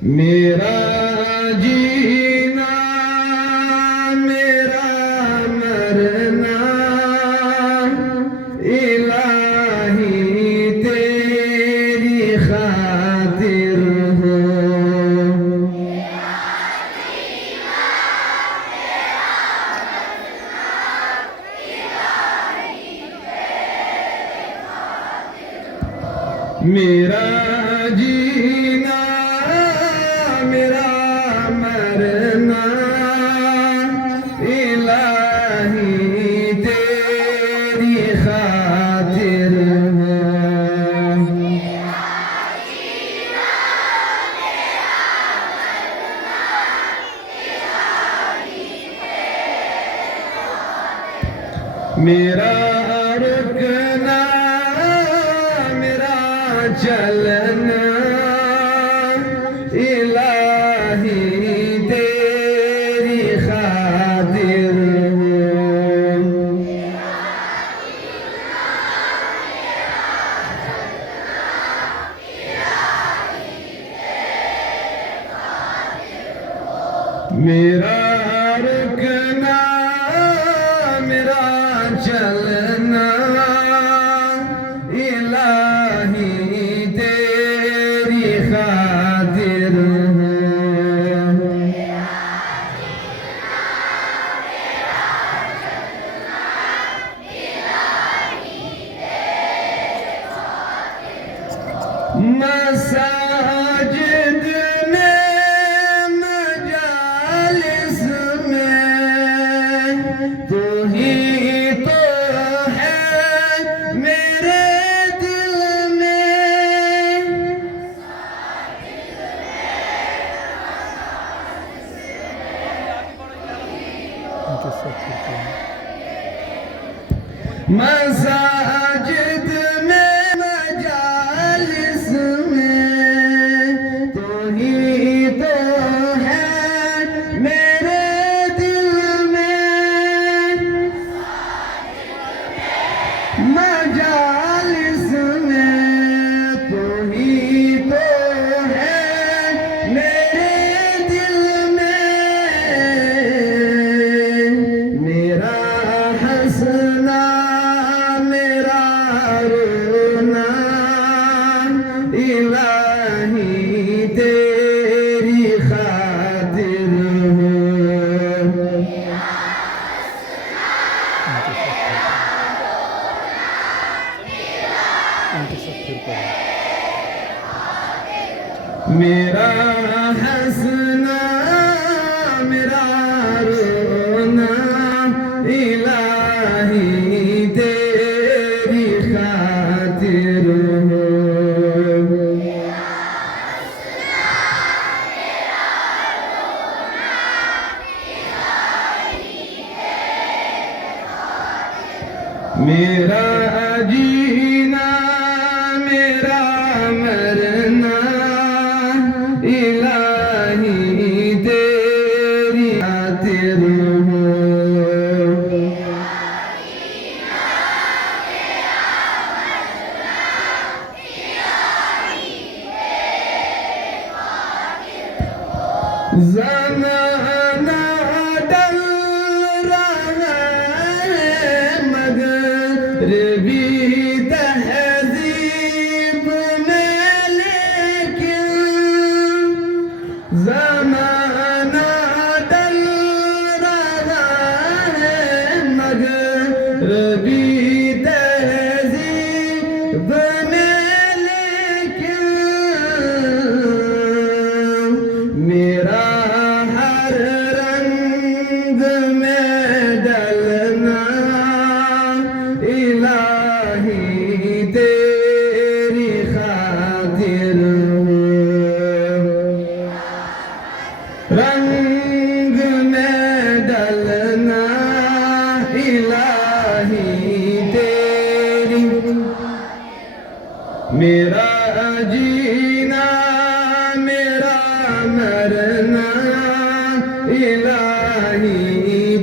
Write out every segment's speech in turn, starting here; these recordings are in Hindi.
मेरा जीना मेरा मरना इलाही तेरी खातिर हो। मेरा जीना मेरा मरना इलाही तेरी खातिर हो। मेरा रुकना मेरा चलना इलाही तेरी खातिर हो। मेरा रुकना मेरा चलना इलाही तेरी खातिर हो। मसाजिद में मजालिस में तू ही तो है मेरे दिल में। मसाजिद में मजालिस में तू ही तो है मेरे दिल में। मजालिस में तू ही तो है मेरे दिल में। मेरा हंसना मेरा रोना इलाही तेरी खातिर हो। मेरा हंसना मेरा रोना इलाही तेरी खातिर हो। मेरा जीना मेरा मरना इलाही तेरी खातिर हो। ज़माना डल रहा है मगर भी तहज़ीब में लेकिन। ज़माना डल रहा है मगर भी तहज़ीब में लेकिन। मेरा हर रंग में डलना इलाही तेरी खातिर हो। रंग में डलना इलाही तेरी। मेरा जीना मेरा मरना इलाही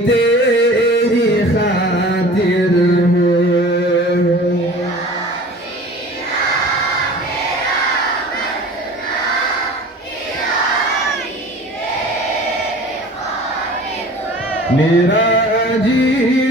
तेरी खातिर हो। मेरा जीना